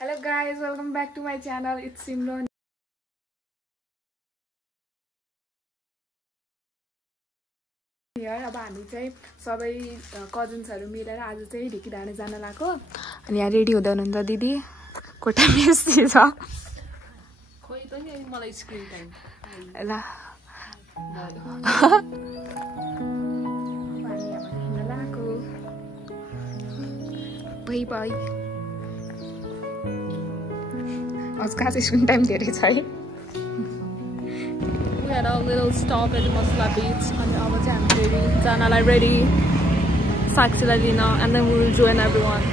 Hello guys, welcome back to my channel. It's Simran. अब हामी चाहिँ सबै कजिन्सहरु मिलेर आज चाहिँ ढिकी डाँडा जान लागेको अनि यहाँ रेडी हुँदै हुनुहुन्छ दिदी कोठा मेस्सी छ खोइ त नि मलाई स्क्रिन टाइम ल हामी अब हिँड्न लागेको बाइ बाइ आज खास स्क्रिन टाइम धेरै छ है We had a little stop at the Musla Beach and अब चाहिँ हामी ready जानलाई ready साक्षीलाई लिन and then we will join everyone.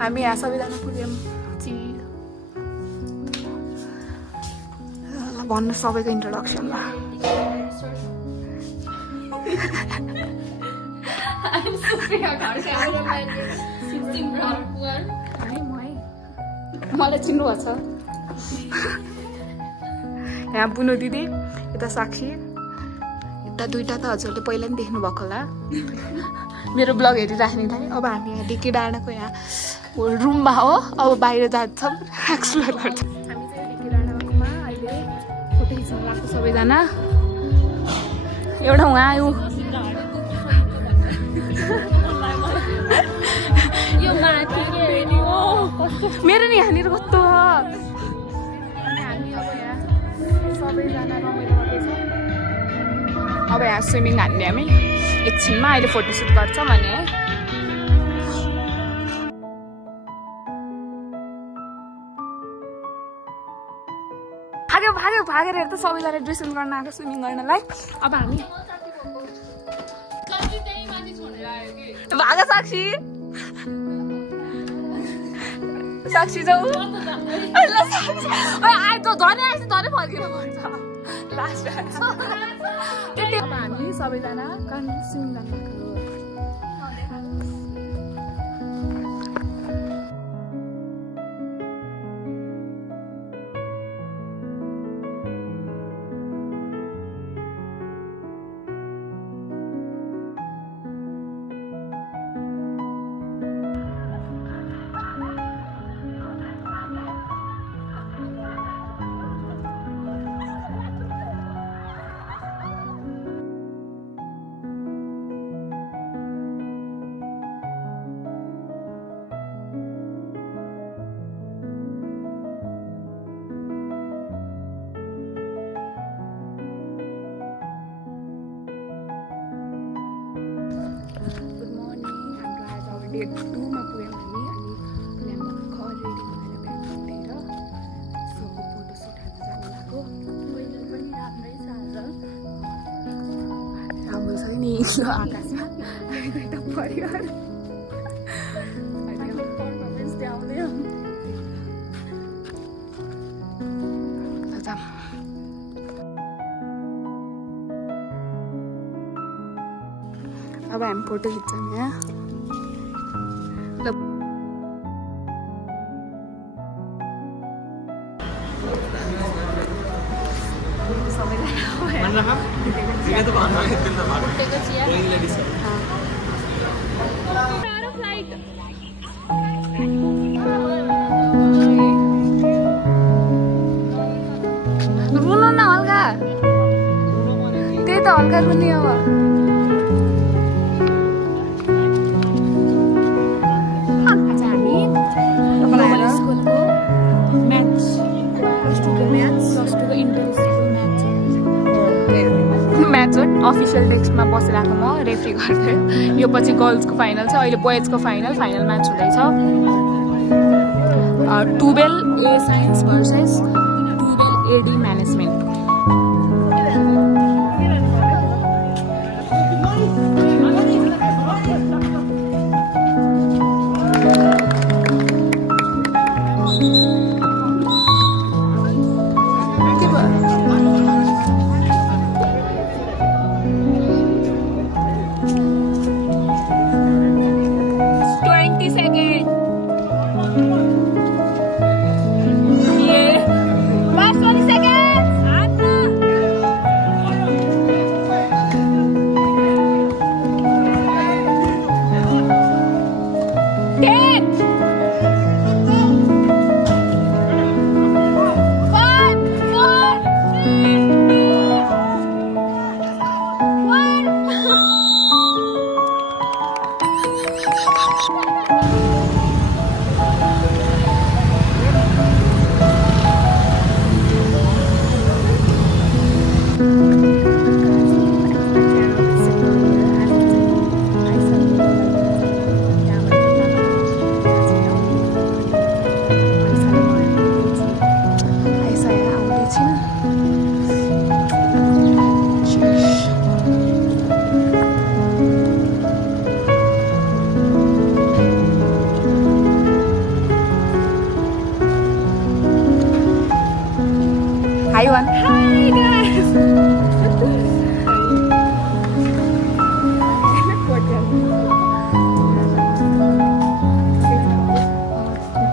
हामी यहाँ सबैजना पुग्यौं ल भन्नु सबैको इन्ट्रोडक्सन ल I'm Supriya Garcha. I don't like sitting brown one. है मलाई चिन्नु भएको छ यहाँ बुनु दिदी यता साक्षी यता दुईटा त हजुरले पहिला नि देख्नु भएको होला मेरो ब्लग हेरिराख्नेलाई अब हामी यहाँ ढिकी डाँडाको यहाँ रुममा हो अब बाहिर जान्छौँ एक्सप्लोर गर्छौँ हामी चाहिँ ढिकी डाँडामा अहिले फोटो खिच्न लाग्छ सबैजना एउटा उहाँ आयो यो माथि के हेर्नु हो मेरो नि यहाँनिर कस्तो अनि हामी अब यहाँ सबैजना रमाइलो गर्दैछौँ अब यहाँ स्विमिङ हान्ने हामी एकछिनमा अहिले फोटोसुट गर्छौँ भने है भाग्यो भाग्यो भागेर हेर्दा सबैजना ड्रेसिङ गर्न आएको स्विमिङ गर्नलाई अब हामी भाग साक्षी साक्षी जाऊ धनी आएछ धनी फर्किनु पर्छ लास्ट अब हामी सबैजना स्विमिङ गर्न डे 2 मा पुग्यौँ हामी अनि बिहान भर्खर रेडी भएर बिहान उठेर सो फोटोसुट हान्न जानु लाग्यो वेदर पनि राम्रै छ आज राम्रो छ नि आकाशमा त परिवार अनि पर्फर्मेन्स देखाउने अब हामी फोटो खिच्छौँ यहाँ रुनु न हल्का त्यही त हल्का रुने अब म्याच हो अफिसियल डेस्कमा बसिरहेको म रेफ्री गर्दै यो पछि गर्ल्सको फाइनल छ अहिले बोइजको फाइनल म्याच हुँदैछ twelve A science versus twelve AD management high one Hi guys.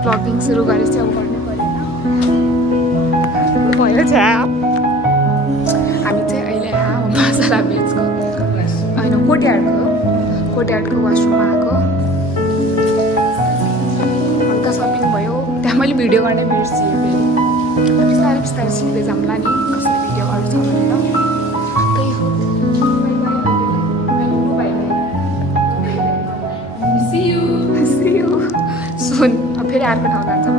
Blogging सुरु गरेपछि अब गर्नै परेन भयो छ हामी चाहिँ अहिले मसला बिचको होइन कोटियाडको वासरुममा आएको हल्का सपिङ भयो त्यहाँ मैले भिडियो गर्ने बिर्सिएँ फेरि बिस्तारै बिस्तारै सिक्दै जाउँला नि कसरी भिडियो गर्छ भनेर त्यही हो See you soon. अब फेरि अर्को ठाउँ जान्छ अब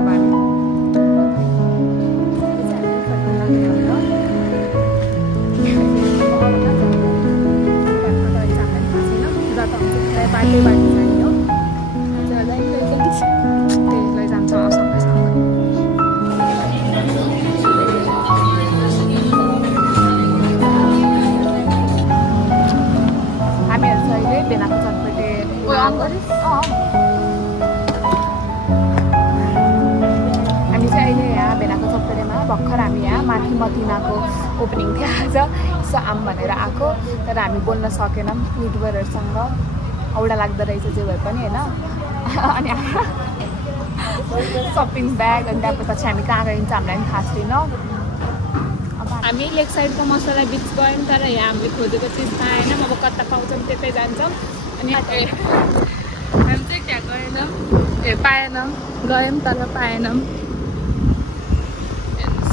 हामी बाटो जाने हो त्यही लैजान्छ सँगै हामीहरू चाहिँ अहिले बेनाको चटपटे हामी चाहिँ अहिले यहाँ बेनाको चटपटेमा भर्खर हामी यहाँ माथि मतिनाको ओपनिङ थियो आज यसो आम भनेर आएको तर हामी बोल्न सकेनौँ युट्युबरहरूसँग औडा लाग्दो रहेछ जे भए पनि होइन अनि सपिङ ब्याग अनि त्यहाँपछि हामी कहाँ गइन्छ हामीलाई पनि थाहा छैन हामी लेक साइडको मसला बिच गयौँ तर यहाँ हामीले खोजेको चिज पाएनौँ अब कता पाउँछौँ त्यतै जान्छौँ अनि हामी चाहिँ त्यहाँ गएनौँ पाएनौँ गयौँ तर पाएनौँ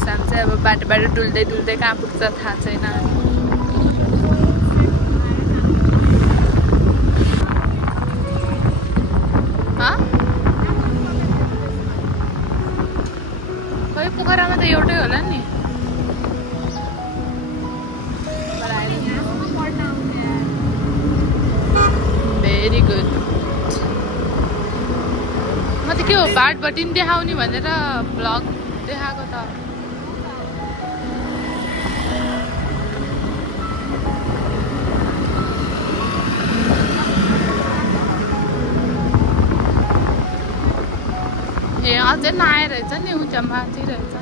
हामी चाहिँ अब बाटो डुल्दै कहाँ पुग्छ थाहा छैन खै पोखरामा त एउटै होला नि भेरी गुड म त के हो बाटोबाट नि देखाउने भनेर भ्लग देखाएको त ए अझै नआएर रहेछ नि उता माथि रहेछ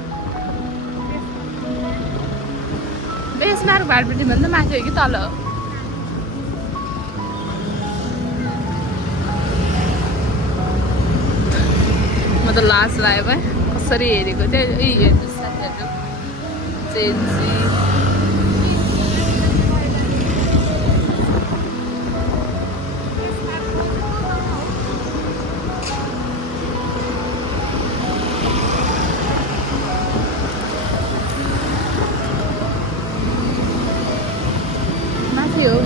बेसमार्क भाटपट्टि भन्दा माथि हो कि तल हो म त लाज लाग्यो भाइ कसरी हेरेको थिएँ हेर्नु साथीहरू चेन्जी माथि हो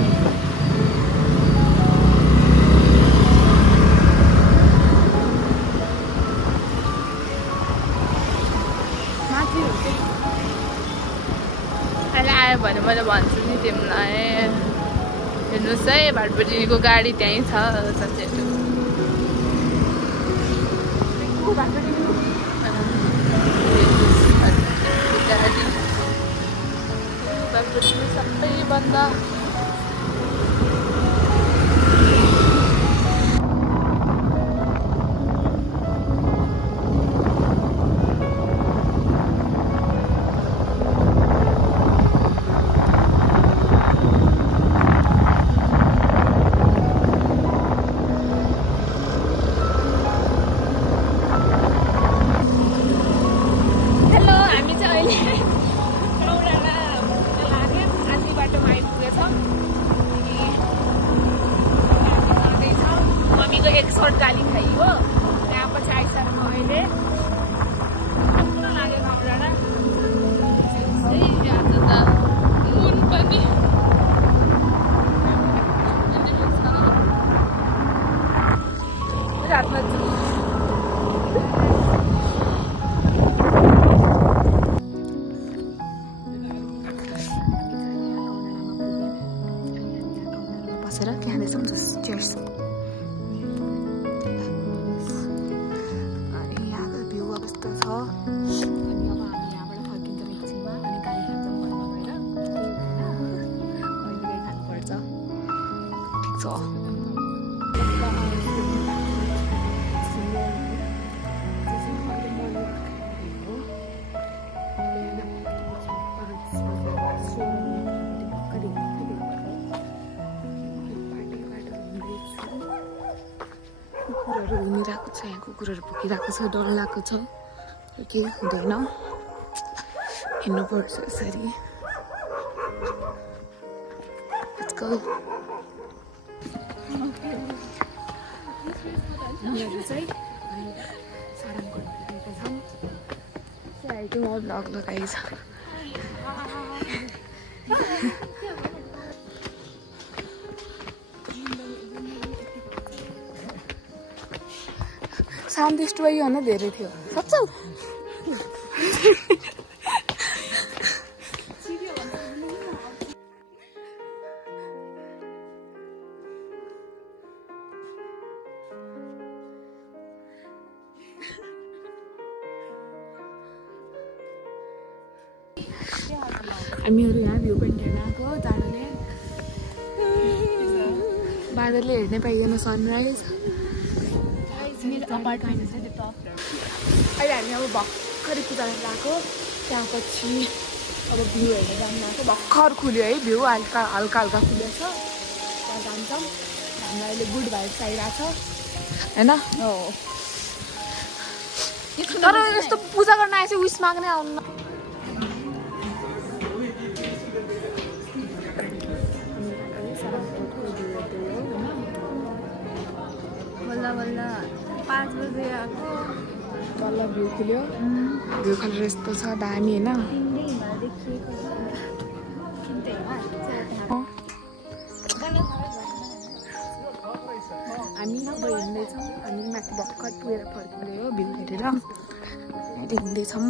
अहिले आयो भने मैले भन्छु नि तिमीलाई हेर्नुहोस् है भाटपट्टिको गाडी त्यहीँ छ साथीहरू गाडी भाटपट्टि सबै बन्द यहाँ कुकुरहरू भुकिरहेको छ डर लागेको छ केही हुँदैन हिँड्नुपर्छ यसरी हामीहरू चाहिँ सारङको गएका छौँ त्यो ब्लग लगाएछ शान्तिष्ट भइकन धेरै थियो सक्छौ हामीहरू यहाँ भ्यू पोइन्ट हेर्न आएको जाडोले बादलले हेर्नै पाइएन सनराइज अहिले हामी अब भर्खरै पूजा गरेर आएको त्यहाँपछि अब भ्यू हेर्न जानु आएको भर्खर खुल्यो है भ्यू हल्का हल्का हल्का खुल्यो छ त्यहाँ जान्छौँ हामीलाई अहिले गुड भाइब्स आइरहेको छ होइन तर यस्तो पूजा गर्न आएछ विस माग्नै आउनु बल्ल 5 बजे आएको तल भ्यू खुल्यो भ्यू खोलेर यस्तो छ दामी होइन हामी अब हिँड्दैछौँ हामी माथि भर्खर पुगेर फर्किँदै हो भ्यू हेरेर हिँड्दैछौँ